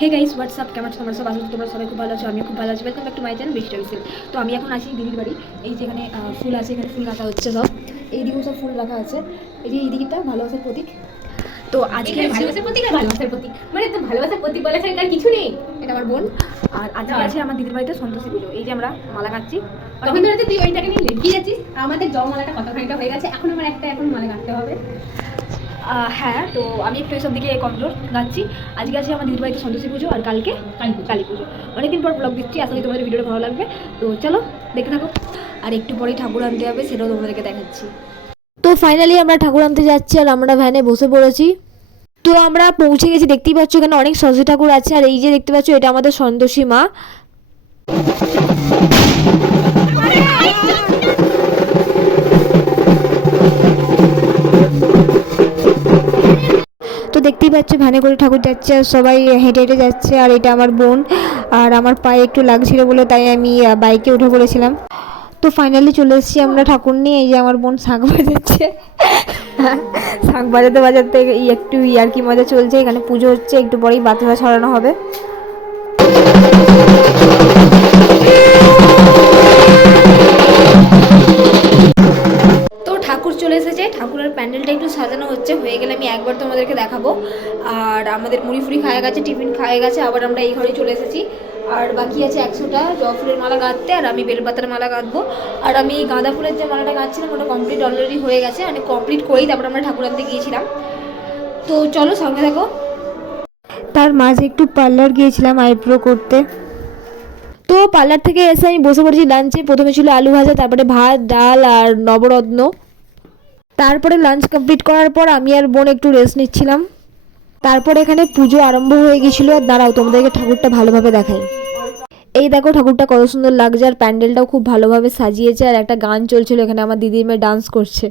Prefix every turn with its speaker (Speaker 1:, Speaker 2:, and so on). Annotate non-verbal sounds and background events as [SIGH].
Speaker 1: Hey guys WhatsApp কেমন আছো? তোমরা সব আছো? তোমরা সবাই খুব ভালো আছো? আমি খুব ভালো আছি। Welcome back to my channel best Mitchell তো আমি এখন আছি দিদির বাড়ি। এই যেখানে ফুল আছে এখানে ফুল রাখা হচ্ছে সব। এইদিকেও সব ফুল রাখা আছে। এই যে এই দিকটা ভালোবাসার প্রতীক। তো আজকে
Speaker 2: ভালোবাসার প্রতীক আর ভালোবাসার প্রতীক? মানে তো ভালোবাসার প্রতীক বলে ছাড়া কিছু নেই।
Speaker 1: এটা আমার বোন। আর আজকে আছে আমার দিদির বাড়িতে সন্তোষী পুজো। এই যে আমরা মালা কাটছি।
Speaker 2: তখন ধরে তুই ওইটাকে নিয়ে লেটকি যাচ্ছিস আমাদের জমালাটা কতখানিটা হয়ে গেছে? এখন আমার একটা এখন মালা কাটতে হবে।
Speaker 1: হ্যাঁ তো আমি একটু এইসব দিকে কমজোর যাচ্ছি আজকে আছে আমার দিদির বাড়িতে সন্তোষী পুজো আর কালকে
Speaker 2: কালী পুজো।
Speaker 1: কালী পুজো। অনেকদিন পর ব্লগ দিচ্ছি আসলে তোমাদের ভিডিওটা ভালো লাগবে। তো চলো দেখে থাকো। আর একটু পরেই ঠাকুর আনতে হবে সেটাও তোমাদেরকে দেখাচ্ছি।
Speaker 3: তো ফাইনালি আমরা ঠাকুর আনতে যাচ্ছি আর আমরা ভ্যানে বসে পড়েছি। তো আমরা পৌঁছে গেছি দেখতেই পাচ্ছ এখানে অনেক সরস্বতী ঠাকুর আছে। আর এই যে দেখতে পাচ্ছ এটা আমাদের সন্তোষী মা। দেখতেই ভ্যানে করে ঠাকুর যাচ্ছে, আর সবাই হেঁটে হেঁটে যাচ্ছে, আর এটা আমার বোন, আর আমার পায়ে একটু লাগছিল বলে তাই আমি বাইকে উঠে পড়েছিলাম। তো ফাইনালি চলে এসেছি আমরা ঠাকুর নিয়ে, এই যে আমার বোন শাঁখ বাজাচ্ছে। [LAUGHS] শাঁখ বাজাতে বাজাতে একটু ইয়ার্কি মজা চলছে, এখানে পুজো হচ্ছে, একটু পরেই বাতাসা ছড়ানো হবে।
Speaker 1: ঠাকুরের প্যান্ডেলটা একটু সাজানো হচ্ছে, হয়ে গেলে আমি একবার তোমাদেরকে দেখাবো। আর আমাদের মুড়ি ফুড়ি খাওয়া গেছে, টিফিন খাওয়া গেছে, আবার আমরা এই ঘরেই চলে এসেছি। আর বাকি আছে একশোটা জবা ফুলের মালা গাঁথতে, আর আমি বেলপাতার মালা গাঁথবো। আর আমি গাঁদা ফুলের যে মালাটা গাঁথছিলাম, ওটা কমপ্লিট অলরেডি হয়ে গেছে মানে কমপ্লিট করেই তারপর আমরা ঠাকুর আনতে গিয়েছিলাম। তো চলো সঙ্গে থাকো।
Speaker 3: তার মাঝে একটু পার্লার গিয়েছিলাম আইব্রো করতে। তো পার্লার থেকে এসে আমি বসে পড়েছি লাঞ্চে প্রথমে ছিল আলু ভাজা, তারপরে ভাত, ডাল আর নবরত্ন। তারপরে লাঞ্চ কমপ্লিট করার পর আমি আর বোন একটু রেস্ট নিচ্ছিলাম। তারপর এখানে পুজো আরম্ভ হয়ে গেছিল, আর দাঁড়াও, তোমাদেরকে ঠাকুরটা ভালোভাবে দেখাই। এই দেখো, ঠাকুরটা কত সুন্দর লাগছে, আর প্যান্ডেলটাও খুব ভালোভাবে সাজিয়েছে, আর একটা গান চলছিল, এখানে আমার দিদির মেয়ে ডান্স করছে।